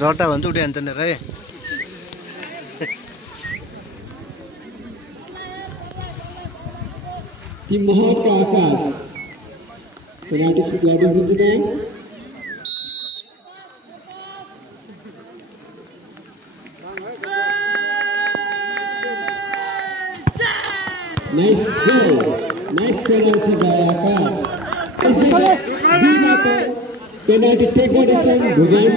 झट्टा भन्छ उठे हान्छ नि रे Team Mahad ka Akash. Penalty sudah dibuat. Nice goal. Nice penalty by Akash. Penalty taken by Bhugan.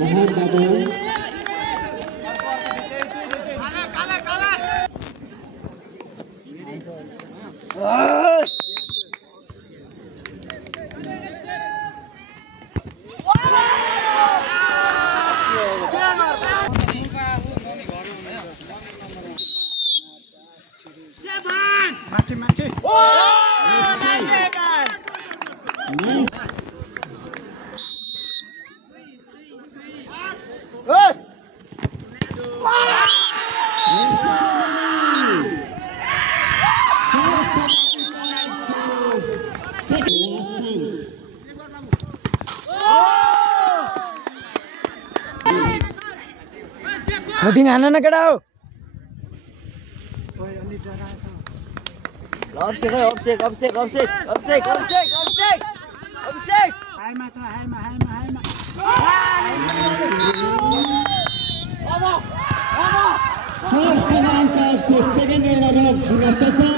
Mahad Baba. Holding आना ना कड़ाओ Offside. Hai ma. First penalty to second runner Nasafa.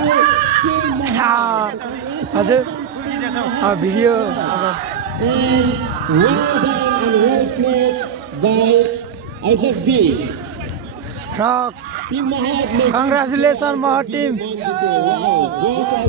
हजुर video And well done and well played by Isaac B. Rock. Team Mahad. Congratulations Mahad team. Wow.